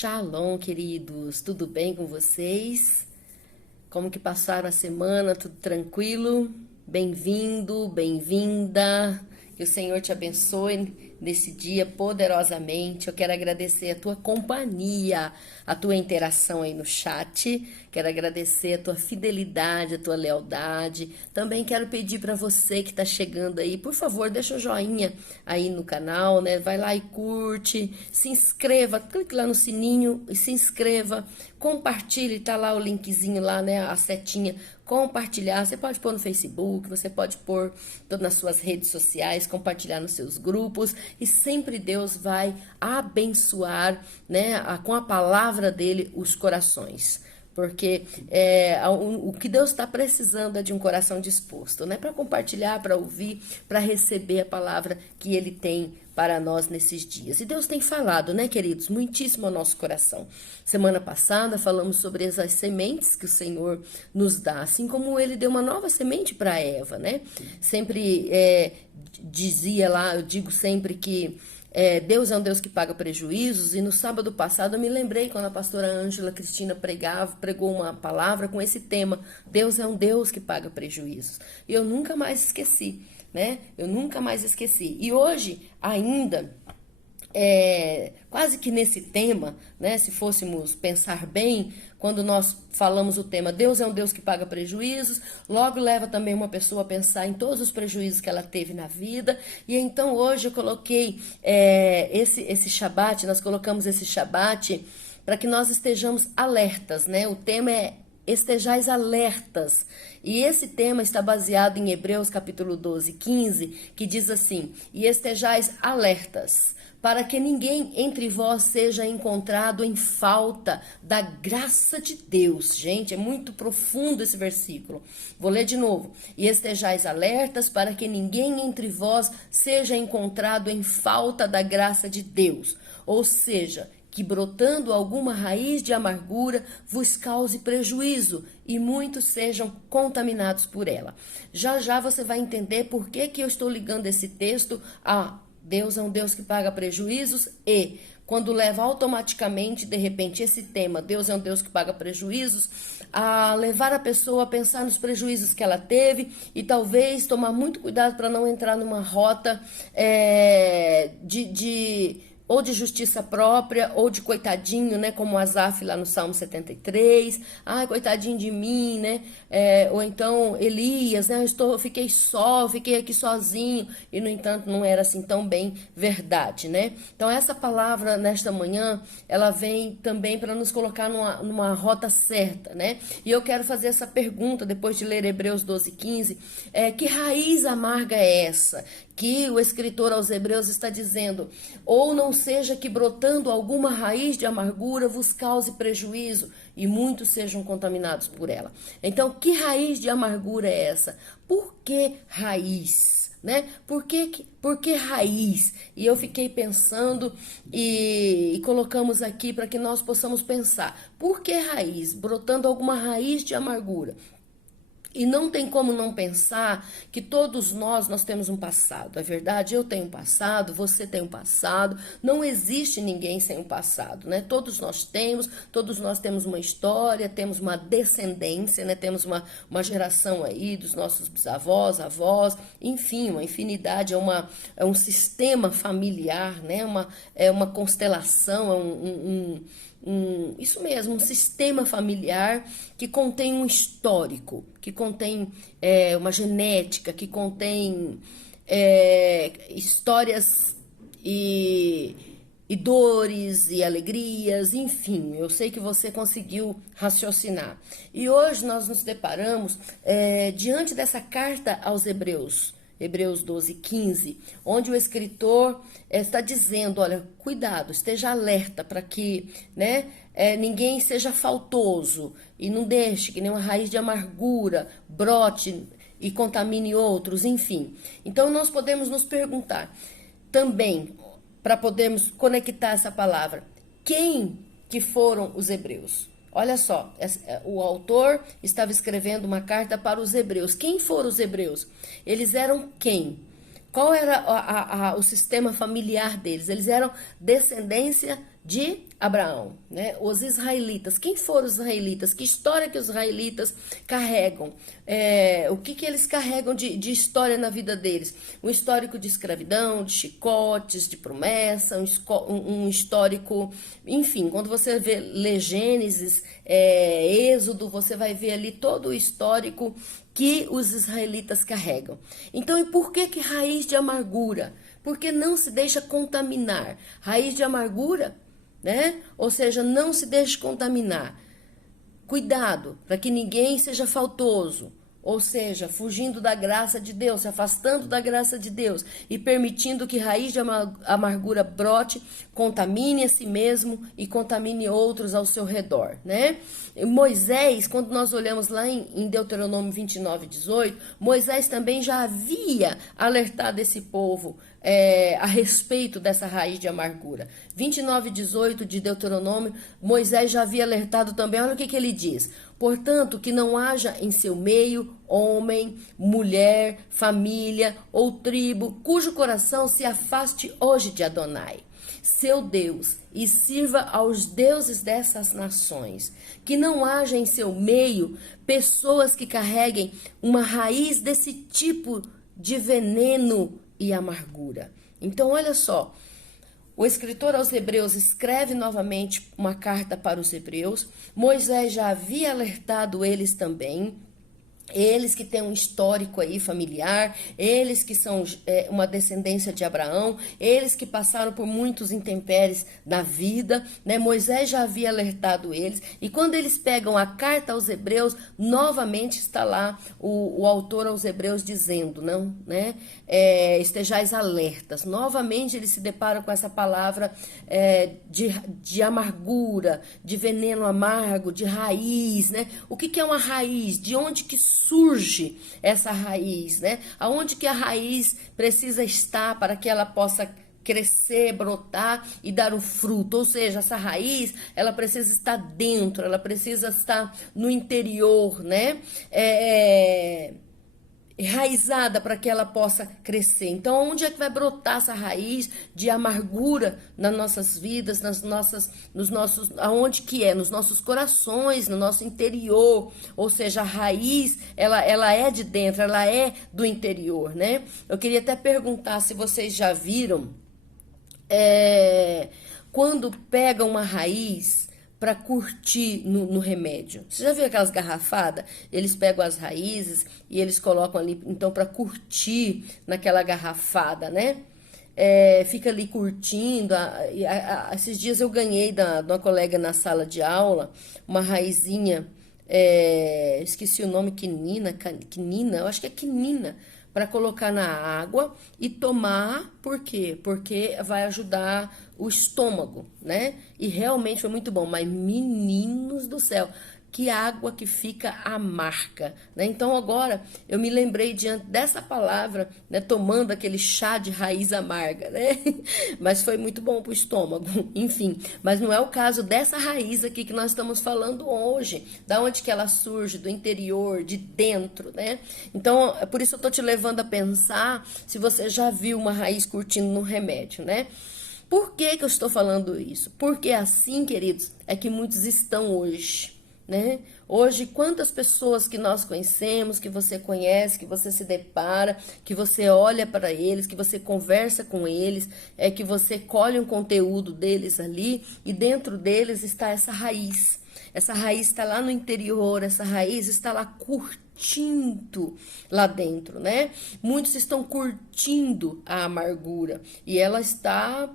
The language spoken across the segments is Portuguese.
Shalom, queridos, tudo bem com vocês? Como que passaram a semana? Tudo tranquilo? Bem-vindo, bem-vinda. Que o Senhor te abençoe nesse dia poderosamente. Eu quero agradecer a tua companhia, a tua interação aí no chat. Quero agradecer a tua fidelidade, a tua lealdade. Também quero pedir para você que está chegando aí, por favor, deixa o joinha aí no canal, né? Vai lá e curte, se inscreva, clique lá no sininho e se inscreva. Compartilhe, tá lá o linkzinho lá, né? A setinha compartilhar, você pode pôr no Facebook, você pode pôr nas suas redes sociais, compartilhar nos seus grupos, e sempre Deus vai abençoar, né, com a palavra dele os corações. Porque o que Deus está precisando é de um coração disposto, né? Para compartilhar, para ouvir, para receber a palavra que Ele tem para nós nesses dias. E Deus tem falado, né, queridos, muitíssimo ao nosso coração. Semana passada falamos sobre as sementes que o Senhor nos dá, assim como Ele deu uma nova semente para Eva, né? Sempre dizia lá, eu digo sempre que Deus é um Deus que paga prejuízos, e no sábado passado eu me lembrei quando a pastora Ângela Cristina pregou uma palavra com esse tema: Deus é um Deus que paga prejuízos. E eu nunca mais esqueci, né? Eu nunca mais esqueci. E hoje ainda, quase que nesse tema, né? Se fôssemos pensar bem, quando nós falamos o tema Deus é um Deus que paga prejuízos, logo leva também uma pessoa a pensar em todos os prejuízos que ela teve na vida. E então hoje eu coloquei esse Shabat, nós colocamos esse Shabat para que nós estejamos alertas, né? O tema é estejais alertas. E esse tema está baseado em Hebreus capítulo 12, 15, que diz assim: e estejais alertas, para que ninguém entre vós seja encontrado em falta da graça de Deus. Gente, é muito profundo esse versículo. Vou ler de novo. E estejais alertas, para que ninguém entre vós seja encontrado em falta da graça de Deus. Ou seja, que brotando alguma raiz de amargura vos cause prejuízo e muitos sejam contaminados por ela. Já já você vai entender por que eu estou ligando esse texto a Deus é um Deus que paga prejuízos, e quando leva automaticamente, de repente, esse tema, Deus é um Deus que paga prejuízos, a levar a pessoa a pensar nos prejuízos que ela teve e talvez tomar muito cuidado para não entrar numa rota ou de justiça própria, ou de coitadinho, né? Como Asaf lá no Salmo 73. Ai, coitadinho de mim, né? Ou então Elias, né? Fiquei aqui sozinho. E, no entanto, não era assim tão bem verdade, né? Então, essa palavra, nesta manhã, ela vem também para nos colocar numa rota certa, né? E eu quero fazer essa pergunta, depois de ler Hebreus 12, 15. Que raiz amarga é essa? Que o escritor aos Hebreus está dizendo: ou não seja que brotando alguma raiz de amargura vos cause prejuízo e muitos sejam contaminados por ela. Então, que raiz de amargura é essa? Por que raiz? Né? Por que raiz? E eu fiquei pensando e colocamos aqui para que nós possamos pensar. Por que raiz? Brotando alguma raiz de amargura. E não tem como não pensar que todos nós temos um passado. É verdade, eu tenho um passado, você tem um passado. Não existe ninguém sem um passado, né? Todos nós temos uma história, temos uma descendência, né? Temos uma geração aí dos nossos bisavós, avós, enfim, uma infinidade, é um sistema familiar, né? É uma constelação, isso mesmo, um sistema familiar que contém um histórico, que contém uma genética, que contém histórias e dores e alegrias, enfim, eu sei que você conseguiu raciocinar. E hoje nós nos deparamos diante dessa carta aos Hebreus. Hebreus 12, 15, onde o escritor está dizendo: olha, cuidado, esteja alerta para que, né, ninguém seja faltoso e não deixe que nenhuma raiz de amargura brote e contamine outros, enfim. Então nós podemos nos perguntar também, para podermos conectar essa palavra, quem que foram os hebreus? Olha só, o autor estava escrevendo uma carta para os hebreus. Quem foram os hebreus? Eles eram quem? Qual era o sistema familiar deles? Eles eram descendência de Abraão, né? Os israelitas. Quem foram os israelitas? Que história que os israelitas carregam? O que eles carregam de história na vida deles? Um histórico de escravidão, de chicotes, de promessa, um histórico... Enfim, quando você lê Gênesis, Êxodo, você vai ver ali todo o histórico que os israelitas carregam. Então, e por que raiz de amargura? Porque não se deixa contaminar. Raiz de amargura, né? Ou seja, não se deixe contaminar. Cuidado para que ninguém seja faltoso, ou seja, fugindo da graça de Deus, se afastando da graça de Deus e permitindo que raiz de amargura brote, contamine a si mesmo e contamine outros ao seu redor, né? Moisés, quando nós olhamos lá em Deuteronômio 29:18, Moisés também já havia alertado esse povo a respeito dessa raiz de amargura. 29:18 de Deuteronômio, Moisés já havia alertado também. Olha o que ele diz: portanto, que não haja em seu meio homem, mulher, família ou tribo cujo coração se afaste hoje de Adonai, seu Deus, e sirva aos deuses dessas nações. Que não haja em seu meio pessoas que carreguem uma raiz desse tipo de veneno e amargura. Então, olha só, o escritor aos Hebreus escreve novamente uma carta para os Hebreus. Moisés já havia alertado eles também. Eles que têm um histórico aí familiar, eles que são uma descendência de Abraão, eles que passaram por muitos intempéries da vida, né? Moisés já havia alertado eles, e quando eles pegam a carta aos Hebreus, novamente está lá o autor aos Hebreus dizendo, não, né? Estejais alertas. Novamente eles se deparam com essa palavra de amargura, de veneno amargo, de raiz, né? O que é uma raiz? De onde que surge essa raiz, né? Aonde que a raiz precisa estar para que ela possa crescer, brotar e dar o fruto? Ou seja, essa raiz, ela precisa estar dentro, ela precisa estar no interior, né? Enraizada para que ela possa crescer. Então, onde é que vai brotar essa raiz de amargura nas nossas vidas, aonde que é? Nos nossos corações, no nosso interior. Ou seja, a raiz, ela é de dentro, ela é do interior, né? Eu queria até perguntar se vocês já viram, quando pega uma raiz para curtir no remédio. Você já viu aquelas garrafadas? Eles pegam as raízes e eles colocam ali, então, para curtir naquela garrafada, né? Fica ali curtindo. Esses dias eu ganhei de uma colega na sala de aula uma raizinha, esqueci o nome, quinina, eu acho que é quinina, para colocar na água e tomar. Por quê? Porque vai ajudar o estômago, né? E realmente foi muito bom. Mas, meninos do céu, que água que fica amarga, né? Então agora eu me lembrei diante dessa palavra, né, tomando aquele chá de raiz amarga, né? Mas foi muito bom para o estômago, enfim. Mas não é o caso dessa raiz aqui que nós estamos falando hoje. Da onde que ela surge? Do interior, de dentro, né? Então, por isso eu tô te levando a pensar se você já viu uma raiz curtindo no remédio, né? Por que eu estou falando isso? Porque assim, queridos, é que muitos estão hoje, né? Hoje, quantas pessoas que nós conhecemos, que você conhece, que você se depara, que você olha para eles, que você conversa com eles, que você colhe um conteúdo deles ali, e dentro deles está essa raiz. Essa raiz está lá no interior, essa raiz está lá curtindo lá dentro, né? Muitos estão curtindo a amargura e ela está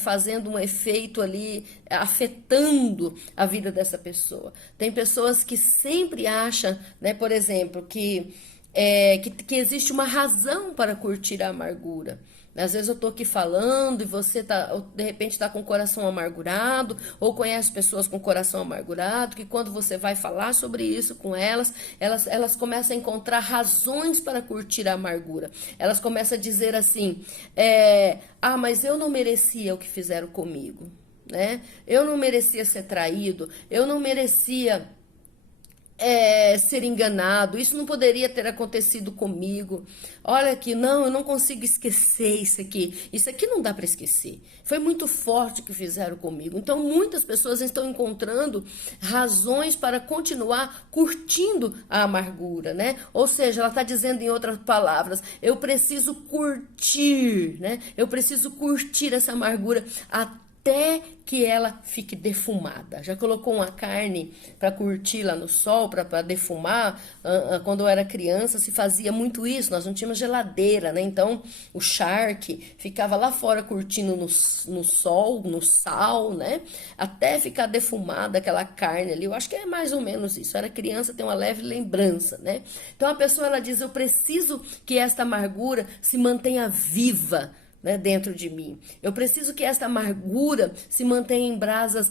fazendo um efeito ali, afetando a vida dessa pessoa. Tem pessoas que sempre acham, né, por exemplo, que existe uma razão para curtir a amargura. Às vezes eu tô aqui falando e você de repente tá com o coração amargurado, ou conhece pessoas com o coração amargurado, que quando você vai falar sobre isso com elas começam a encontrar razões para curtir a amargura. Elas começam a dizer assim, mas eu não merecia o que fizeram comigo, né? Eu não merecia ser traído, eu não merecia ser enganado, isso não poderia ter acontecido comigo. Olha aqui, não, eu não consigo esquecer isso aqui não dá para esquecer. Foi muito forte o que fizeram comigo. Então, muitas pessoas estão encontrando razões para continuar curtindo a amargura, né? Ou seja, ela está dizendo em outras palavras, eu preciso curtir, né? Eu preciso curtir essa amargura até que ela fique defumada. Já colocou uma carne para curtir lá no sol, para defumar? Quando eu era criança se fazia muito isso, nós não tínhamos geladeira, né? Então o charque ficava lá fora curtindo no sol, no sal, né? Até ficar defumada aquela carne ali. Eu acho que é mais ou menos isso. Eu era criança, tem uma leve lembrança, né? Então a pessoa ela diz, eu preciso que esta amargura se mantenha viva, né, dentro de mim. Eu preciso que esta amargura se mantenha em brasas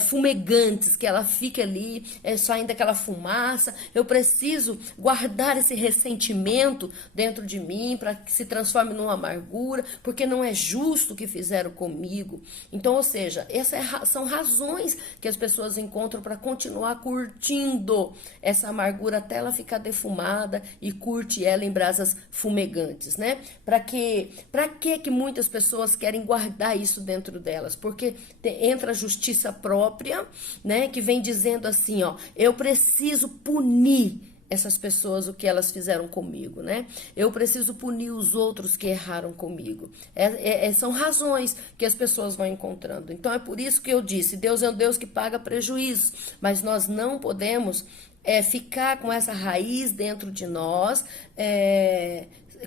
fumegantes, que ela fique ali, saindo aquela fumaça. Eu preciso guardar esse ressentimento dentro de mim para que se transforme numa amargura, porque não é justo o que fizeram comigo. Então, ou seja, essas são razões que as pessoas encontram para continuar curtindo essa amargura até ela ficar defumada e curte ela em brasas fumegantes, né? Para que muitas pessoas querem guardar isso dentro delas? Porque entra a justiça própria, né, que vem dizendo assim, ó, eu preciso punir essas pessoas o que elas fizeram comigo, né? Eu preciso punir os outros que erraram comigo. São razões que as pessoas vão encontrando. Então é por isso que eu disse, Deus é um Deus que paga prejuízo, mas nós não podemos ficar com essa raiz dentro de nós,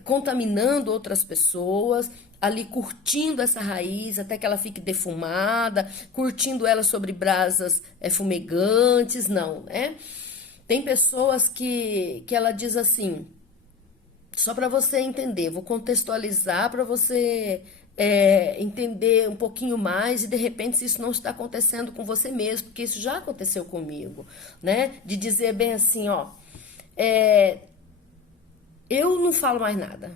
contaminando outras pessoas, ali curtindo essa raiz até que ela fique defumada, curtindo ela sobre brasas fumegantes, não, né? Tem pessoas que ela diz assim, só para você entender, vou contextualizar para você entender um pouquinho mais e de repente se isso não está acontecendo com você mesmo, porque isso já aconteceu comigo, né? De dizer bem assim, ó, eu não falo mais nada.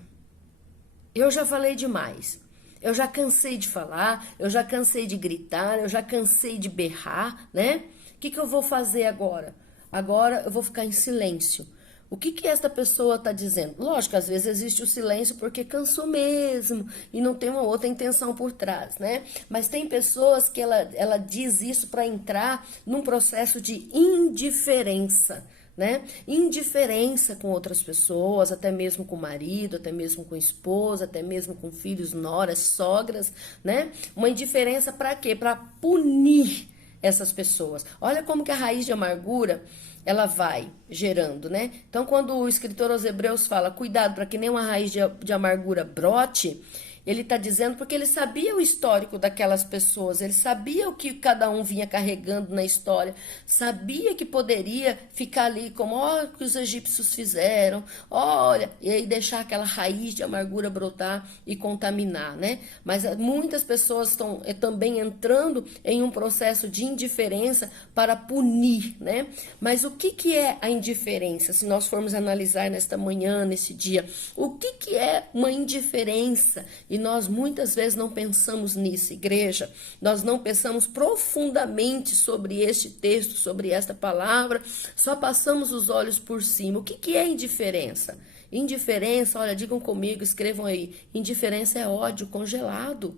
Eu já falei demais. Eu já cansei de falar, eu já cansei de gritar, eu já cansei de berrar, né? O que eu vou fazer agora? Agora eu vou ficar em silêncio. O que esta pessoa está dizendo? Lógico, às vezes existe o silêncio porque cansou mesmo e não tem uma outra intenção por trás, né? Mas tem pessoas que ela diz isso para entrar num processo de indiferença, né? Indiferença com outras pessoas, até mesmo com o marido, até mesmo com a esposa, até mesmo com filhos, noras, sogras, né? Uma indiferença para quê? Para punir essas pessoas. Olha como que a raiz de amargura ela vai gerando, né? Então, quando o escritor aos Hebreus fala, cuidado para que nenhuma raiz de amargura brote, ele está dizendo porque ele sabia o histórico daquelas pessoas, ele sabia o que cada um vinha carregando na história, sabia que poderia ficar ali como, ó, o que os egípcios fizeram, olha, e aí deixar aquela raiz de amargura brotar e contaminar, né? Mas muitas pessoas estão também entrando em um processo de indiferença para punir, né? Mas o que é a indiferença? Se nós formos analisar nesta manhã, nesse dia, o que é uma indiferença? E nós muitas vezes não pensamos nisso, igreja. Nós não pensamos profundamente sobre este texto, sobre esta palavra. Só passamos os olhos por cima. O que é indiferença? Indiferença, olha, digam comigo, escrevam aí. Indiferença é ódio congelado.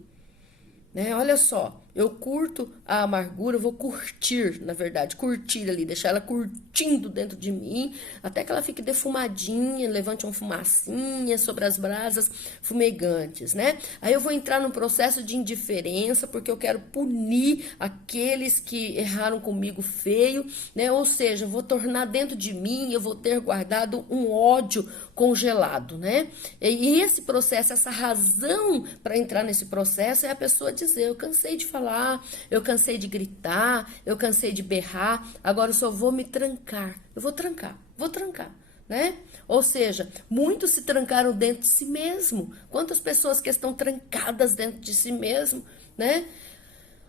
Né? Olha só, eu curto a amargura, eu vou curtir, na verdade, curtir ali, deixar ela curtindo dentro de mim, até que ela fique defumadinha, levante uma fumacinha sobre as brasas fumegantes, né? Aí eu vou entrar num processo de indiferença, porque eu quero punir aqueles que erraram comigo feio, né? Ou seja, eu vou tornar dentro de mim, eu vou ter guardado um ódio congelado, né? E esse processo, essa razão para entrar nesse processo é a pessoa dizer, eu cansei de falar, eu cansei de gritar, eu cansei de berrar, agora eu só vou me trancar. Eu vou trancar, né? Ou seja, muitos se trancaram dentro de si mesmo. Quantas pessoas que estão trancadas dentro de si mesmo, né?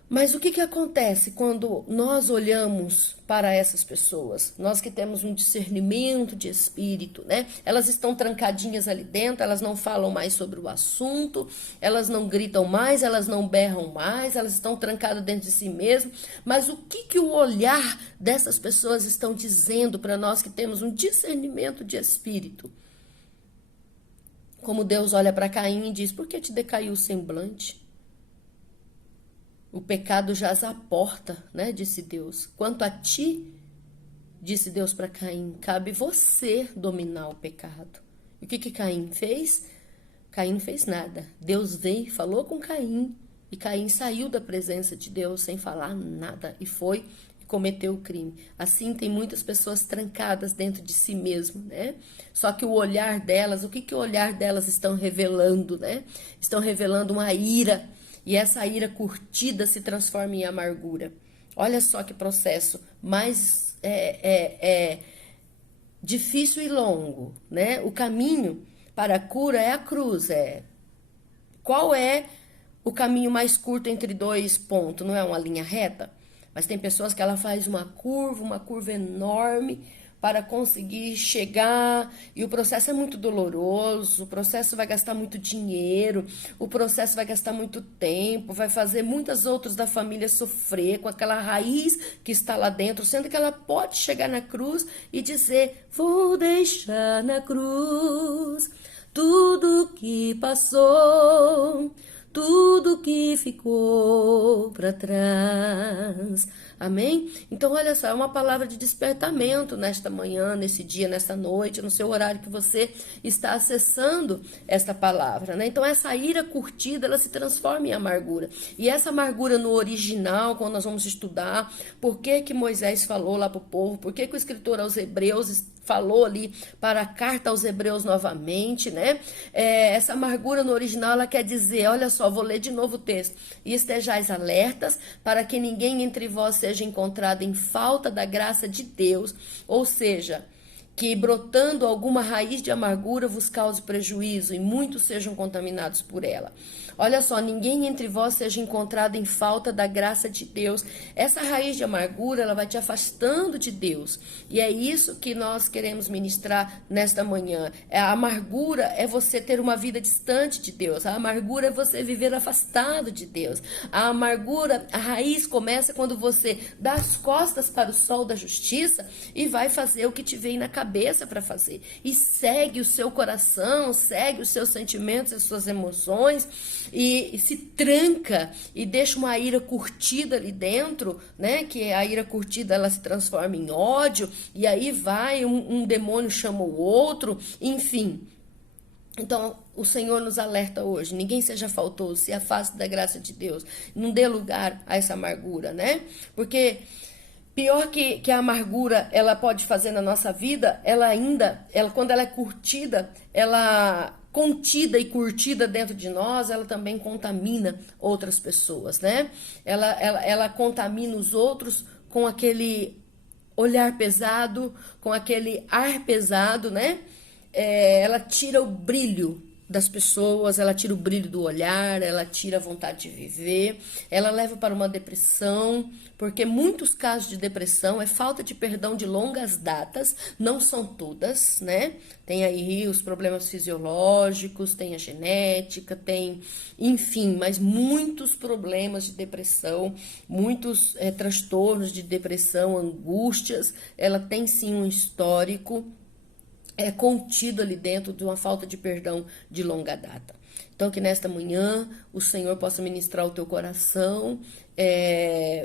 Mas o que acontece quando nós olhamos para essas pessoas? Nós que temos um discernimento de espírito, né? Elas estão trancadinhas ali dentro, elas não falam mais sobre o assunto, elas não gritam mais, elas não berram mais, elas estão trancadas dentro de si mesmas. Mas o que o olhar dessas pessoas estão dizendo para nós que temos um discernimento de espírito? Como Deus olha para Caim e diz: por que te decaiu o semblante? O pecado jaz à porta, né? Disse Deus. Quanto a ti, disse Deus para Caim, cabe você dominar o pecado. E o que Caim fez? Caim não fez nada. Deus veio, falou com Caim, e Caim saiu da presença de Deus sem falar nada e foi e cometeu o crime. Assim tem muitas pessoas trancadas dentro de si mesmo, né? Só que o olhar delas, o que o olhar delas estão revelando, né? Estão revelando uma ira. E essa ira curtida se transforma em amargura. Olha só que processo mais difícil e longo, né? O caminho para a cura é a cruz. Qual é o caminho mais curto entre dois pontos? Não é uma linha reta? Mas tem pessoas que ela faz uma curva enorme para conseguir chegar, e o processo é muito doloroso, o processo vai gastar muito dinheiro, o processo vai gastar muito tempo, vai fazer muitas outras da família sofrer com aquela raiz que está lá dentro, sendo que ela pode chegar na cruz e dizer: vou deixar na cruz tudo que passou, tudo que ficou para trás. Amém? Então, olha só, é uma palavra de despertamento nesta manhã, nesse dia, nesta noite, no seu horário que você está acessando esta palavra, né? Então, essa ira curtida, ela se transforma em amargura. E essa amargura no original, quando nós vamos estudar, por que Moisés falou lá para o povo, por que o escritor aos Hebreus falou ali para a carta aos Hebreus novamente, né? Essa amargura no original, ela quer dizer, olha só, vou ler de novo o texto. E estejais alertas para que ninguém entre vós seja encontrado em falta da graça de Deus, ou seja, que brotando alguma raiz de amargura vos cause prejuízo e muitos sejam contaminados por ela. Olha só, ninguém entre vós seja encontrado em falta da graça de Deus. Essa raiz de amargura, ela vai te afastando de Deus. E é isso que nós queremos ministrar nesta manhã. A amargura é você ter uma vida distante de Deus. A amargura é você viver afastado de Deus. A amargura, a raiz começa quando você dá as costas para o sol da justiça e vai fazer o que te vem na cabeça para fazer. E segue o seu coração, segue os seus sentimentos, as suas emoções, e se tranca e deixa uma ira curtida ali dentro, né? Que a ira curtida, ela se transforma em ódio, e aí vai, um demônio chama o outro, enfim. Então, o Senhor nos alerta hoje, ninguém seja faltoso, se afaste da graça de Deus, não dê lugar a essa amargura, né? Porque pior que a amargura ela pode fazer na nossa vida, quando ela é curtida, ela contida e curtida dentro de nós, ela também contamina outras pessoas, né? Ela contamina os outros com aquele olhar pesado, com aquele ar pesado, né? Ela tira o brilho das pessoas, ela tira o brilho do olhar, ela tira a vontade de viver, ela leva para uma depressão, porque muitos casos de depressão é falta de perdão de longas datas, não são todas, né? Tem aí os problemas fisiológicos, tem a genética, tem, enfim, mas muitos problemas de depressão, muitos transtornos de depressão, angústias, ela tem sim um histórico contido ali dentro de uma falta de perdão de longa data. Então, que nesta manhã o Senhor possa ministrar o teu coração,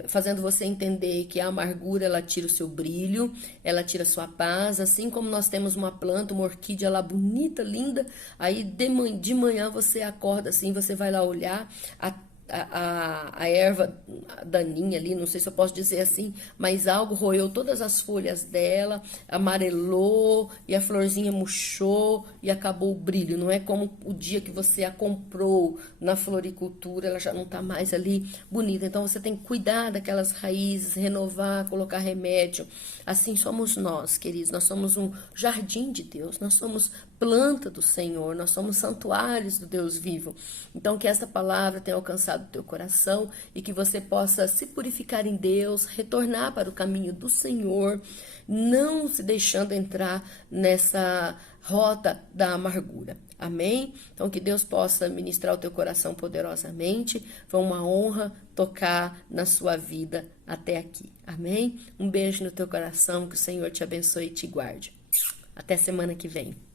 fazendo você entender que a amargura, ela tira o seu brilho, ela tira a sua paz, assim como nós temos uma planta, uma orquídea lá bonita, linda, aí de manhã você acorda assim, você vai lá olhar a erva daninha ali, não sei se eu posso dizer assim, mas algo roeu todas as folhas dela, amarelou e a florzinha murchou e acabou o brilho. Não é como o dia que você a comprou na floricultura, ela já não tá mais ali bonita. Então você tem que cuidar daquelas raízes, renovar, colocar remédio. Assim somos nós, queridos. Nós somos um jardim de Deus, nós somos planta do Senhor, nós somos santuários do Deus vivo. Então que esta palavra tenha alcançado do teu coração e que você possa se purificar em Deus, retornar para o caminho do Senhor, não se deixando entrar nessa rota da amargura. Amém? Então, que Deus possa ministrar o teu coração poderosamente. Foi uma honra tocar na sua vida até aqui. Amém? Um beijo no teu coração, que o Senhor te abençoe e te guarde. Até semana que vem.